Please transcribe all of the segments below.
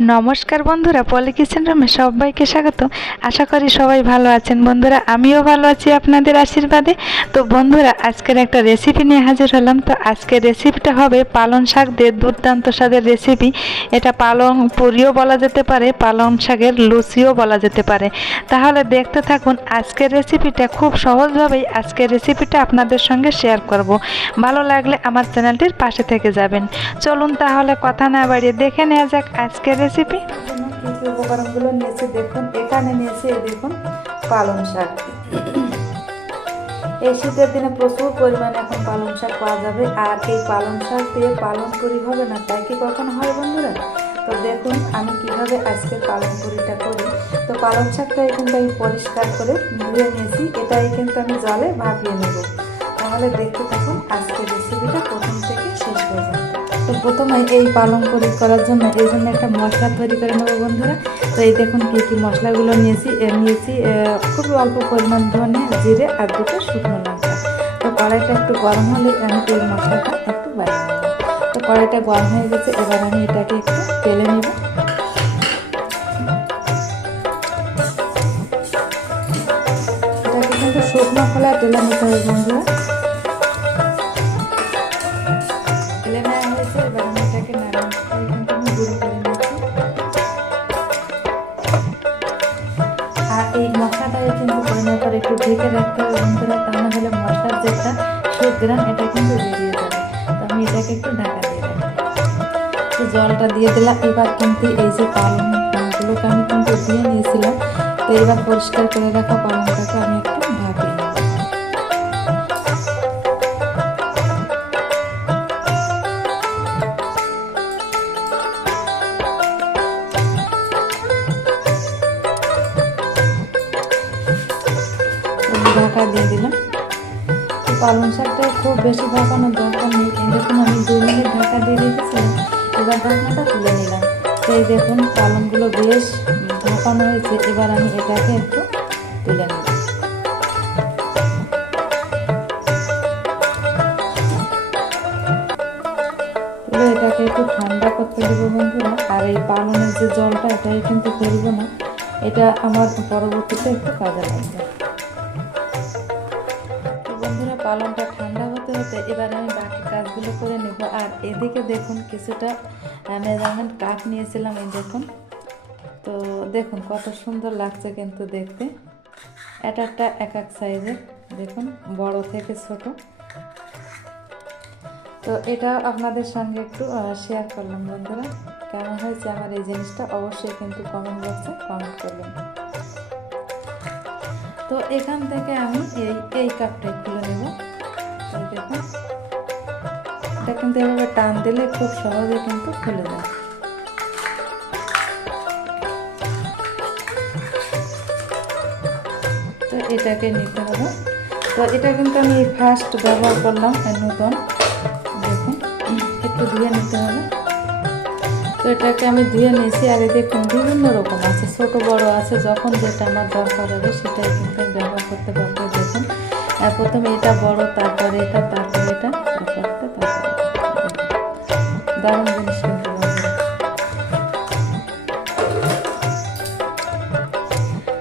নমস্কার বন্ধুরা, পলি কিচেন রুমে সবাইকে স্বাগত। আশা করি সবাই ভালো আছেন। বন্ধুরা, আমিও ভালো আছি আপনাদের আশীর্বাদে। তো বন্ধুরা, আজকের একটা রেসিপি নিয়ে হাজির হলাম। তো আজকের রেসিপিটা হবে পালং শাক দিয়ে দুর্দান্ত স্বাদের রেসিপি এটা পালং পুরিও বলা যেতে পারে, পালং শাকের লুচিও বলা যেতে পারে। তাহলে দেখতে থাকুন, আজকের রেসিপিটা খুব সহজভাবেই আজকের রেসিপিটা আপনাদের সঙ্গে শেয়ার করব। ভালো লাগলে আমার চ্যানেলটির পাশে থেকে যাবেন। চলুন তাহলে কথা না বাড়িয়ে দেখে নেওয়া যাক আজকের রেসিপি উপকরণগুলো নিয়েছি, দেখুন, এখানে নিয়েছি দেখুন, পালং শাক। এই শীতের দিনে প্রচুর পরিমাণে এখন পালং শাক পাওয়া যাবে, আর এই পালং শাক দিয়ে পালং পুরি হবে না, তাই কি কখন হয় বন্ধুরা? তো দেখুন, আমি কীভাবে আজকে পালং পুরিটা করি। তো পালং শাকটা কিন্তু আমি পরিষ্কার করে ধুয়ে নিয়েছি, এটাই কিন্তু আমি জলে ভাপিয়ে নেব। তাহলে দেখতে থাকুন আজকে রেসিপিটা তো প্রথমে এই পালং পুরি করার জন্য, এই জন্য একটা মশলা তৈরি করে নেব বন্ধুরা। তো এই দেখুন কী কী মশলাগুলো নিয়েছি নিয়েছি খুবই অল্প পরিমাণ ধনে, জিরে আর দুটো শুকনো লঙ্কা। তো কড়াইটা একটু গরম হলে আমি এই মশলাটা একটু বাড়িয়ে নেব। তো কড়াইটা গরম হয়ে গেছে, এবার আমি এটাকে একটু তেলে নেব। শুকনো খোলা তেলে নিতে হবে বন্ধুরা। ঢেকে রাখতে হবে বন্ধুরা তা না হলে মশলার যেটা সুগ্রাম এটা কিন্তু বেরিয়ে যাবে। তো আমি এটাকে একটু ঢাকা দিয়ে তো জলটা দিয়ে দিলাম, এবার কিন্তু এই যে পালংগুলোকে আমি কিন্তু দিয়ে নিয়েছিলাম। তো এবার পরিষ্কার করে রাখা পালংটাকে আমি একটু ঢাকা দিয়ে দিলাম। পালং শাকটা খুব বেশি ভাপানোর দরকার নেই। দেখুন, আমি দু মিনিট ঢাকা দিয়ে রেখেছিলাম এবার ঢাকনাটা তুলে নিলাম। তো এই দেখুন, পালংগুলো বেশ ভাপানো হয়েছে। এবার আমি এটাকে একটু তুলে নেব। এটাকে একটু ঠান্ডা করতে দেবো বন্ধুরা। আর এই পালনের যে জলটা, এটাই কিন্তু ফেলব না। এটা আমার পরবর্তীতে একটু কাজে লাগবে। এবার আমি বাকি কাজগুলো করে নেব। আর এদিকে দেখুন কিছুটা মেজারমেন্ট কাপ নিয়েছিলাম এই দেখুন। তো দেখুন কত সুন্দর লাগছে কিন্তু দেখতে। এটা একটা এক এক সাইজের, দেখুন, বড় থেকে ছোট। তো এটা আপনাদের সঙ্গে একটু শেয়ার করলাম বন্ধুরা। কেমন হয়েছে আমার এই জিনিসটা অবশ্যই কিন্তু কমেন্ট বক্সে কমেন্ট করবেন। তো এখান থেকে আমি এই এই কাপটাই খুলে নেব। দেখুন। এটা কিন্তু এভাবে টান দিলে খুব সহজে কিন্তু খুলে যায়। তো এটাকে নিতে হবে। তো এটা কিন্তু আমি ফার্স্ট ব্যবহার করলাম নতুন। দেখুন, একটু ধুয়ে নিতে হবে। তো এটাকে আমি ধুয়ে নিয়েছি আর এই দেখুন বিভিন্ন রকম আছে, ছোট বড় আছে, যখন যেটা আমার দরকার হবে সেটাই কিন্তু ব্যবহার করতে পারব। দেখুন প্রথমে এটা বড়, তারপরে এটা তারপরে এটা। দারুণ জিনিস।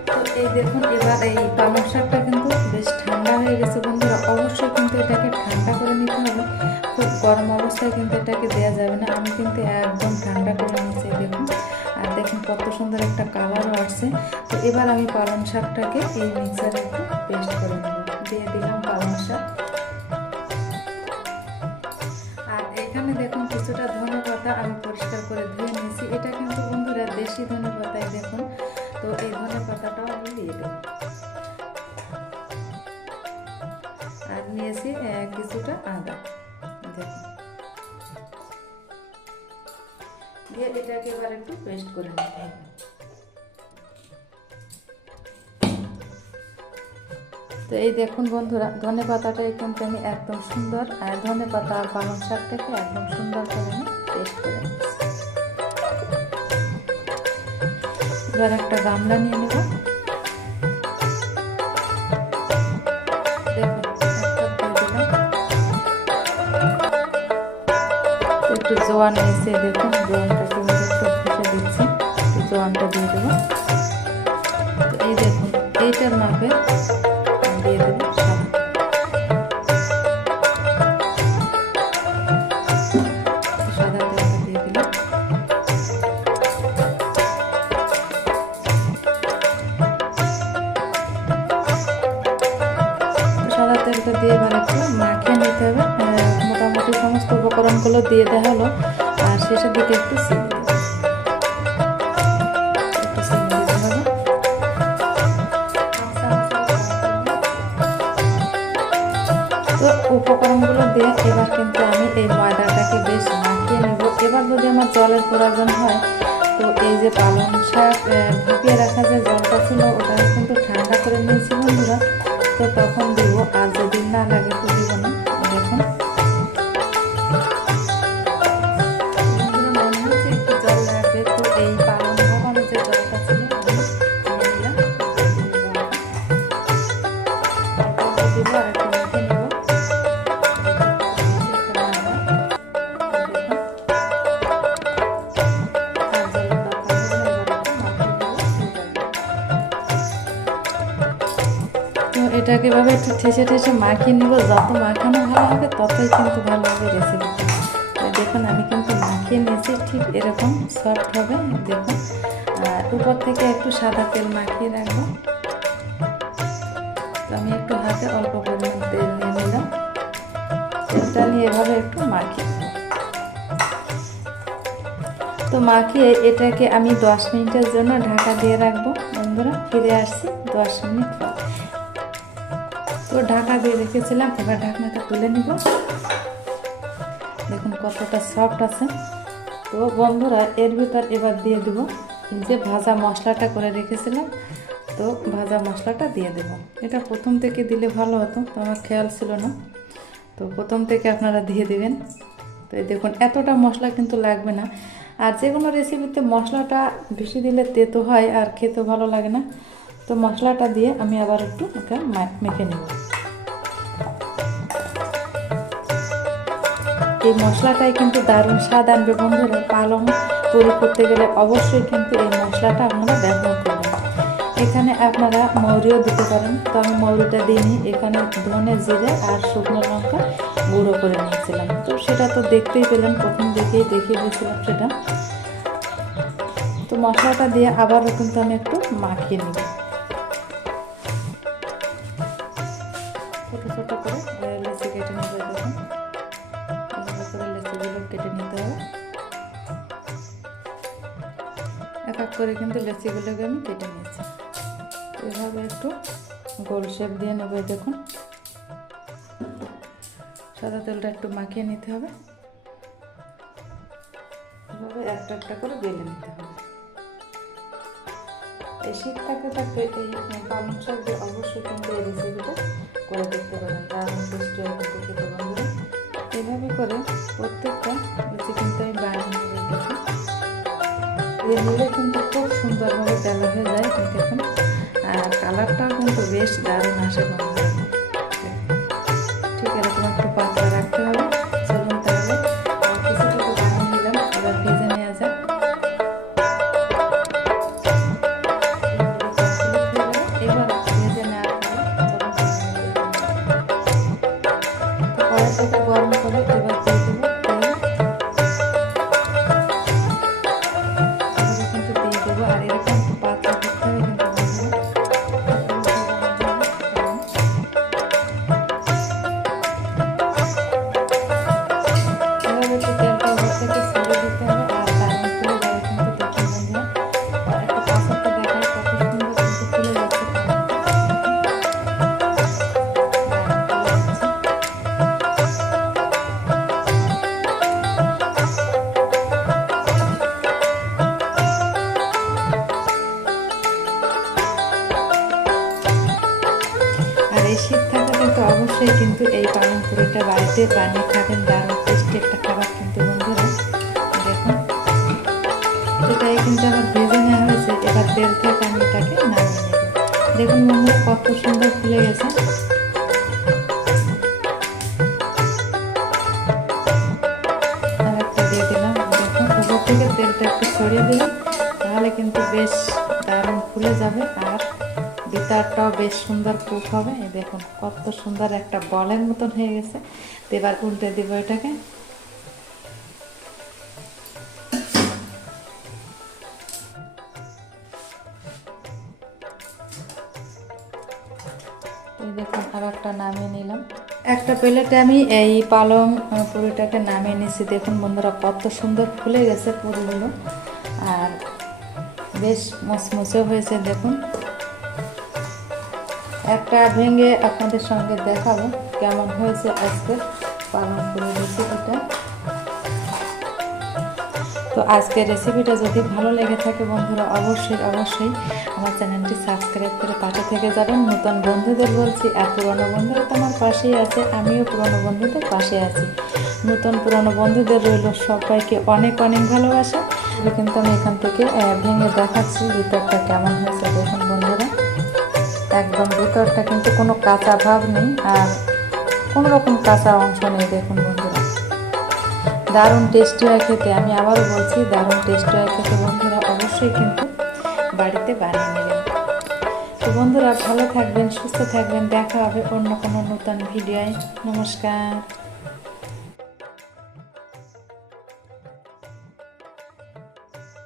কিন্তু এই দেখুন, এবার এই পালং শাকটা কিন্তু বেশ ঠান্ডা হয়ে গেছে বন্ধুরা। অবশ্যই কিন্তু এটাকে ঠান্ডা করে নিতে হবে। খুব গরম অবস্থায় কিন্তু এটাকে দেওয়া যাবে না। আমি কিন্তু একদম ঠান্ডা করে নিচ্ছি দেখুন। আর দেখুন কত সুন্দর একটা কালারও আসছে। তো এবার আমি পালং শাকটাকে এই মিক্সারে একটু পেস্ট করে নেব। দিয়ে দিলাম পালং শাক। পাতা আমি পরিষ্কার করে ধুয়ে নিয়েছি। এটা কিন্তু বন্ধুরা দেশি ধনে পাতাই দেখুন। তো এই ধনে পাতাটাও আমি দিয়ে দেব। আর নিয়েছি কিছুটা আদা। দেখুন। দিয়ে এটাকে এবার একটু পেস্ট করে নিতে হবে। তো এই দেখুন বন্ধুরা, ধনে পাতাটা কিন্তু আমি একদম সুন্দর, আর ধনে পাতা আর পালং শাকটাকে একদম সুন্দর করে নিচ্ছি এবার একটা গামলা নিয়ে নেব একটা জোয়ান এসে দেখুন জোয়ানটাকে সাদা দিয়ে এবার মাখিয়ে নিতে হবে। মোটামুটি সমস্ত উপকরণগুলো দিয়ে দেওয়া হলো। আর শেষের দিকে একটু তো উপকরণগুলো দিয়ে এবার কিন্তু আমি এই ময়দাটাকে বেশ মাখিয়ে নেব। এবার যদি আমার জলের প্রয়োজন হয়, তো এই যে পালং শাক ভাপিয়ে রাখা যে জলটা ছিল, ওটা কিন্তু ঠান্ডা করে নিয়েছি বন্ধুরা। তো তখন দিব আর যদি না লাগে তো দিব না। এটাকে এভাবে একটু ঠেসে ঠেসে মাখিয়ে নেব, যত মাখানো ভালো হবে ততই কিন্তু ভালো হবে রেসিপিটা দেখুন, আমি কিন্তু মাখিয়ে নিয়েছি, ঠিক এরকম সফট হবে, দেখুন। আর উপর থেকে একটু সাদা তেল মাখিয়ে রাখব। আমি একটু হাতে অল্প পরিমাণ তেল নিয়ে নিলাম। তেলটা নিয়ে এভাবে একটু মাখিয়ে তো মাখিয়ে এটাকে আমি দশ মিনিটের জন্য ঢাকা দিয়ে রাখব। বন্ধুরা, ফিরে আসছি দশ মিনিট পর। তো ঢাকা দিয়ে রেখেছিলাম, এবার ঢাকনাটা তুলে নিব। দেখুন কতটা সফট আছে। তো বন্ধুরা, এর ভিতর এবার দিয়ে দেব যে ভাজা মশলাটা করে রেখেছিলাম। তো ভাজা মশলাটা দিয়ে দেব। এটা প্রথম থেকে দিলে ভালো হতো, তো আমার খেয়াল ছিল না। তো প্রথম থেকে আপনারা দিয়ে দেবেন। তো দেখুন, এতটা মশলা কিন্তু লাগবে না। আর যে কোনো রেসিপিতে মশলাটা বেশি দিলে তেতো হয় আর খেতে ভালো লাগে না। তো মশলাটা দিয়ে আমি আবার একটু মা- মেখে নেব। এই মশলাটাই কিন্তু দারুণ স্বাদ আনবে বন্ধুরা। পালং তৈরি করতে গেলে অবশ্যই কিন্তু এই মশলাটা আপনারা ব্যবহার করবেন। এখানে আপনারা মৌরিও দিতে পারেন। তো আমি মৌরিটা দিইনি এখানে ধনে জিরে আর শুকনো লঙ্কা গুঁড়ো করে নিয়েছিলাম। তো সেটা তো দেখতেই পেলাম প্রথম দেখেই দেখিয়ে দিয়েছিলাম সেটা। তো মশলাটা দিয়ে আবারও কিন্তু আমি একটু মাখিয়ে নিব। ছোট ছোট করে কেটে এভাবে করে লেচিগুলো কেটে নিতে হবে। এক এক করে কিন্তু লেচিগুলোকে আমি কেটে নিয়েছি। এভাবে একটু গোল শেপ দিয়ে নেবে দেখুন। সাদা তেলটা একটু মাখিয়ে নিতে হবে। এভাবে একটা একটা করে বেলে নিতে হবে। এই শীত থাকতে থাকতে এই পালং শাক দিয়ে অবশ্যই কিন্তু এই রেসিপিটা করে দেখতে পারেন। দারুণ টেস্টি কিন্তু খেতে বন্ধুরা। এভাবে করে প্রত্যেকটা নিচে কিন্তু আমি বানিয়ে নিয়ে দেখুন এর নিলে কিন্তু খুব সুন্দরভাবে তেলা হয়ে যায় দেখুন। আর কালারটাও কিন্তু বেশ দারুণ আসে পুরিটা বানিয়ে খাবেন, দারুণ টেস্টি একটা খাবার কিন্তু বন্ধুরা। দেখুন, এটাই কিন্তু আমার ভেজে নেওয়া হয়েছে। এবার তেল থেকে আমি এটাকে নামিয়ে দেখুন বন্ধুরা, কত সুন্দর ফুলে গেছে। ভিতরটাও বেশ সুন্দর কুক হবে। দেখুন, কত সুন্দর একটা বলের মতন হয়ে গেছে। তো এবার উল্টে দিব এটাকে। দেখুন আর একটা নামিয়ে নিলাম। একটা প্লেটে আমি এই পালং পুরিটাকে নামিয়ে নিয়েছি। দেখুন বন্ধুরা, কত সুন্দর ফুলে গেছে পুরিগুলো। আর বেশ মচমচে হয়েছে, দেখুন। একটা ভেঙে আপনাদের সঙ্গে দেখাবো কেমন হয়েছে আজকে পালং পুরি রেসিপিটা। তো আজকের রেসিপিটা যদি ভালো লেগে থাকে বন্ধুরা, অবশ্যই অবশ্যই আমার চ্যানেলটি সাবস্ক্রাইব করে পাশে থেকে যাবেন। নতুন বন্ধুদের বলছি, আর পুরনো বন্ধুরা তো আমার পাশেই আছে, আমিও পুরনো বন্ধুদের পাশে আছি। নতুন পুরনো বন্ধুদের রইল সবাইকে অনেক অনেক ভালোবাসা। কিন্তু আমি এখান থেকে ভেঙে দেখাচ্ছি ভিতরটা কেমন হয়েছে দেখুন বন্ধুরা। একদম ভেতরটা কিন্তু কোনো কাঁচা ভাব নেই আর কোনো রকম কাঁচা অংশ নেই, দেখুন বন্ধুরা। দারুণ টেস্টি হয় খেতে, আমি আবারও বলছি, দারুণ টেস্টি হয় খেতে বন্ধুরা, অবশ্যই কিন্তু বাড়িতে বানিয়ে নেবেন। তো বন্ধুরা, ভালো থাকবেন, সুস্থ থাকবেন, দেখা হবে অন্য কোনো নতুন ভিডিওয় নমস্কার।